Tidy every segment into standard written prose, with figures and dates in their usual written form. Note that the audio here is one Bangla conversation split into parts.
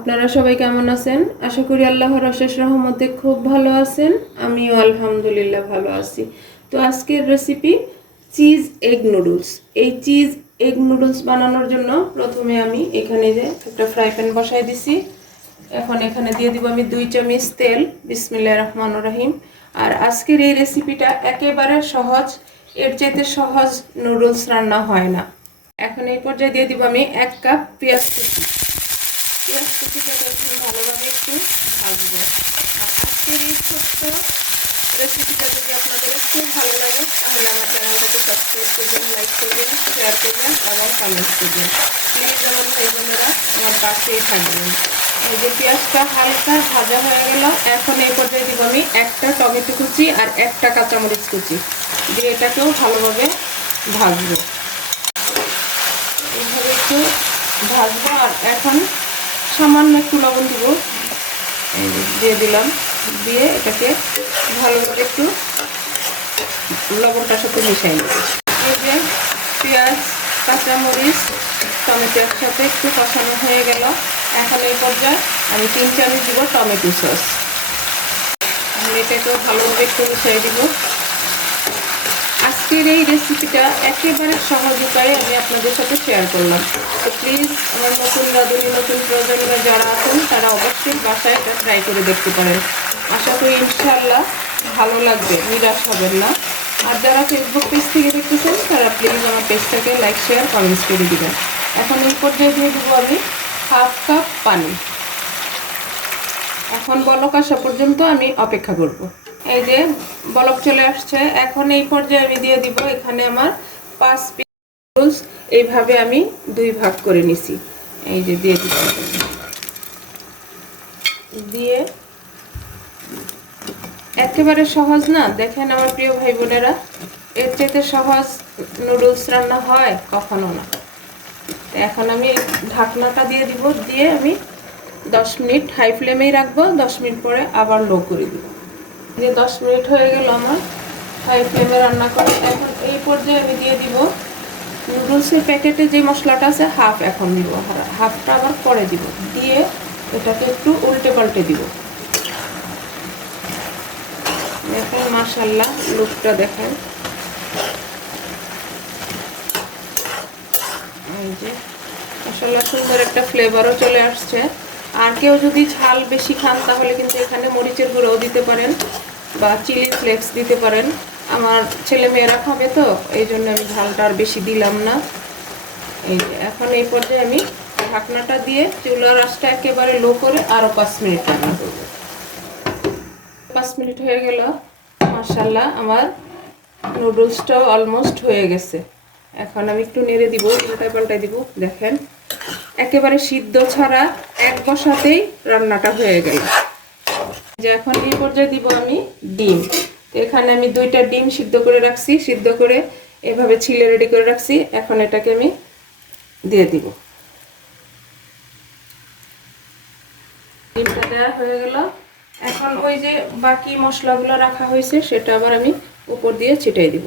আপনারা সবাই কেমন আছেন? আশা করি আল্লাহর অশেষ রহমতে খুব ভালো আছেন। আমিও আলহামদুলিল্লাহ ভালো আছি। তো আজকের রেসিপি চিজ এগ নুডলস। এই চিজ এগ নুডলস বানানোর জন্য প্রথমে আমি এখানে যে একটা ফ্রাই প্যান বসাই দিছি। এখন এখানে দিয়ে দিব আমি 2 চামচ তেল। বিসমিল্লাহির রহমানির রহিম। আর আজকের এই রেসিপিটা একেবারে সহজ, এর চাইতে সহজ নুডলস রান্না হয় না। এখন এই পর্যায়ে দিয়ে দিব আমি 1 কাপ পেঁয়াজ কুচি। পেঁয়াজ কুচিটাকে এখন ভালোভাবে একটু ভাজবো। আর আজকের এই ছোট্ট রেসিপিটা যদি আপনাদের একটু ভালো লাগে তাহলে আমার চ্যানেলটাকে সাবস্ক্রাইব করবেন, লাইক করবেন, শেয়ার করবেন এবং কমেন্ট করবেন। প্লিজ আমার ভাই বোনেরা আমার পাশেই থাকবেন। এই যে পেঁয়াজটা হালকা ভাজা হয়ে গেল, এখন এই পর্যায়ে দিব আমি একটা টমেটো কুচি আর একটা কাঁচামরিচ কুচি দিয়ে এটাকেও ভালোভাবে ভাজবো। এইভাবে একটু ভাজবো। আর এখন সামান্য একটু লবণ দিব, দিয়ে দিলাম। দিয়ে এটাকে ভালোভাবে একটু লবণটার সাথে মিশাই নেব। এই যে পেঁয়াজ, কাঁচামরিচ, টমেটো একসাথে একটু কষানো হয়ে গেল। এখন এই পর্যায়ে আমি 3 চামচ দিব টমেটো সস। আমি এটাকেও ভালোভাবে একটু মিশাই দিব। আজকের এই রেসিপিটা একেবারে সহজ উপায়ে আমি আপনাদের সাথে শেয়ার করলাম। তো প্লিজ আমার নতুন রাঁধুনি, নতুন প্রজন্মের যারা আছেন তারা অবশ্যই বাসায় এটা ট্রাই করে দেখতে পারেন। আশা করি ইনশাআল্লাহ ভালো লাগবে, নিরাশ হবেন না। আর যারা ফেসবুক পেজ থেকে দেখতেছেন তারা প্লিজ আমার পেজটাকে লাইক, শেয়ার, কমেন্টস করে দিবেন। এখন এই পর্যায়ে দিয়ে দেবো আমি 1/2 কাপ পানি। এখন বলক আসা পর্যন্ত আমি অপেক্ষা করব। এই যে বলক চলে আসছে, এখন এই পর্যায়ে আমি দিয়ে দিব এখানে আমার 5 পিস নুডলস। এইভাবে আমি 2 ভাগ করে নিছি। এই যে দিয়ে দিচ্ছি, দিয়ে একেবারে সহজ না, দেখেন আমার প্রিয় ভাই বোনেরা, এর চাইতে সহজ নুডলস রান্না হয় কখনো না। এখন আমি ঢাকনাটা দিয়ে দিব, দিয়ে আমি 10 মিনিট হাই ফ্লেমেই রাখবো। 10 মিনিট পরে আবার লো করে দিব। যে 10 মিনিট হয়ে গেল আমার হাই ফ্লেমে রান্না করে। এখন এই পর্যায়ে আমি দিয়ে দিব নুডলসের প্যাকেটে যে মশলাটা আছে হাফ এখন দিব, হাফটা আবার পরে দিব। দিয়ে এটাকে একটু উল্টে পাল্টে দিব। দেখেন মাশাআল্লাহ লুকটা দেখেন। এই যে মাশাআল্লাহ সুন্দর একটা ফ্লেভারও চলে আসছে। আর কেউ যদি ঝাল বেশি খান তাহলে কিন্তু এখানে মরিচের গুঁড়োও দিতে পারেন বা চিলি ফ্লেক্স দিতে পারেন। আমার ছেলে মেয়েরা খাবে তো এই জন্য আমি ঝালটা আর বেশি দিলাম না। এই যে এখন এই পর্যায়ে আমি ঢাকনাটা দিয়ে চুলার আঁচটা একেবারে লো করে আরও 5 মিনিট রান্না করব। 5 মিনিট হয়ে গেল, মাশাআল্লাহ আমার নুডলসটাও অলমোস্ট হয়ে গেছে। এখন আমি একটু নেড়ে দিব, উল্টায় পাল্টায় দিব। দেখেন একেবারে সিদ্ধ ছাড়া এক বসাতেই রান্নাটা হয়ে গেল। যে এখন এই পর্যায়ে দিব আমি ডিম। তো এখানে আমি 2টা ডিম সিদ্ধ করে রাখছি, সিদ্ধ করে এভাবে ছিলে রেডি করে রাখছি। এখন এটাকে আমি দিয়ে দিব। ডিমটা দেওয়া হয়ে গেল। এখন ওই যে বাকি মশলাগুলো রাখা হয়েছে সেটা আবার আমি উপর দিয়ে ছিটিয়ে দিব।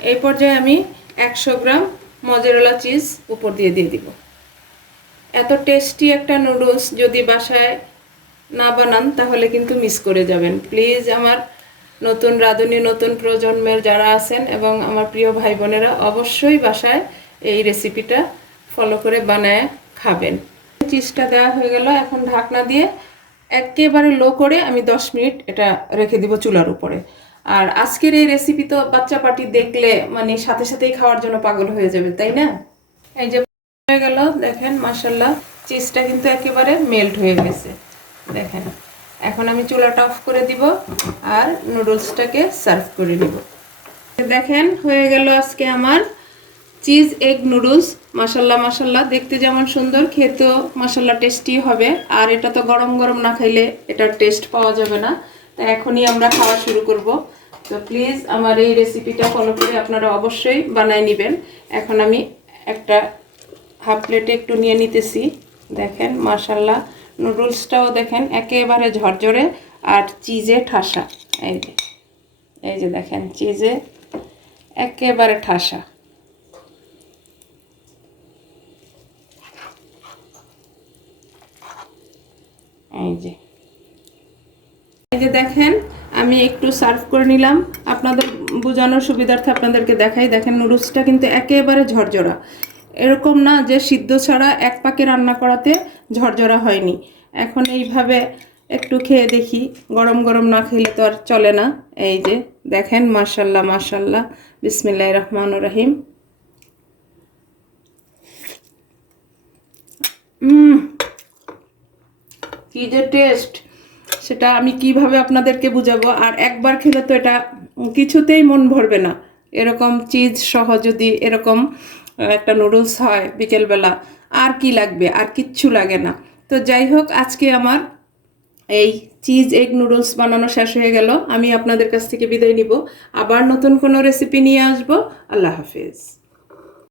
এই পর্যায়ে আমি 100 গ্রাম মজেরেলা চিজ উপর দিয়ে দিব। এত টেস্টি একটা নুডলস যদি বাসায় না বানান তাহলে কিন্তু মিস করে যাবেন। প্লিজ আমার নতুন রাঁধুনি, নতুন প্রজন্মের যারা আছেন এবং আমার প্রিয় ভাই বোনেরা অবশ্যই বাসায় এই রেসিপিটা ফলো করে বানায় খাবেন। চিজটা দেওয়া হয়ে গেল। এখন ঢাকনা দিয়ে একেবারে লো করে আমি 10 মিনিট এটা রেখে দিব চুলার উপরে। আর আজকের এই রেসিপি তো বাচ্চা পার্টি দেখলে মানে সাথে সাথেই খাওয়ার জন্য পাগল হয়ে যাবে, তাই না? এই যে হয়ে গেল, দেখেন মাশাআল্লাহ চিজটা কিন্তু একেবারে মেল্ট হয়ে গেছে। দেখেন এখন আমি চুলাটা অফ করে দিব আর নুডলসটাকে সার্ভ করে নিব। দেখেন হয়ে গেল আজকে আমার চিজ এগ নুডলস। মাশাআল্লাহ মাশাআল্লাহ, দেখতে যেমন সুন্দর, খেতেও মাশাআল্লাহ টেস্টি হবে। আর এটা তো গরম গরম না খাইলে এটার টেস্ট পাওয়া যাবে না। তাই এখনই আমরা খাওয়া শুরু করব। তো প্লিজ আমার এই রেসিপিটা ফলো করে আপনারা অবশ্যই বানায় নেবেন। এখন আমি একটা হাফ প্লেটে একটু নিয়ে নিতেছি। দেখেন মাশাআল্লাহ নুডলসটাও দেখেন একেবারে ঝরঝরে আর চিজে ঠাসা। এই যে দেখেন চিজে একেবারে ঠাসা। এই যে দেখেন আমি একটু সার্ভ করে নিলাম আপনাদের বোঝানোর সুবিধার্থে আপনাদেরকে দেখাই। দেখেন নুডলসটা কিন্তু একেবারে ঝরঝরা, এরকম না যে সিদ্ধ ছাড়া এক পাকে রান্না করাতে ঝরঝরা হয়নি। এখন এইভাবে একটু খেয়ে দেখি, গরম গরম না খেলে তো আর চলে না। এই যে দেখেন, মাশাল্লাহ মাশাল্লাহ, বিসমিল্লাহির রহমানির রহিম। কি যে টেস্ট, সেটা আমি কিভাবে আপনাদেরকে বুঝাবো। আর একবার খেলে তো এটা কিছুতেই মন ভরবে না। এরকম চিজ সহ যদি এরকম একটা নুডলস হয় বিকেলবেলা, আর কি লাগবে, আর কিচ্ছু লাগে না। তো যাই হোক, আজকে আমার এই চিজ এগ নুডলস বানানো শেষ হয়ে গেল। আমি আপনাদের কাছ থেকে বিদায় নিব, আবার নতুন কোনো রেসিপি নিয়ে আসবো। আল্লাহ হাফেজ।